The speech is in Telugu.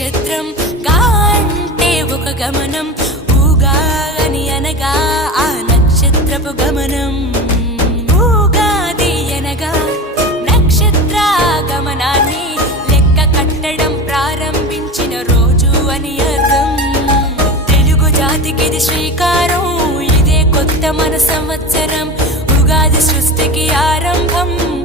నక్షత్రం గా అంటే ఒక గమనం, ఊగా అని అనగా ఆ నక్షత్రపు గమనం. ఊగాది అనగా నక్షత్ర గమనాన్ని లెక్క కట్టడం ప్రారంభించిన రోజు అని అర్థం. తెలుగు జాతికిది శ్రీకారం, ఇదే కొత్త మన సంవత్సరం, ఉగాది సృష్టికి ఆరంభం.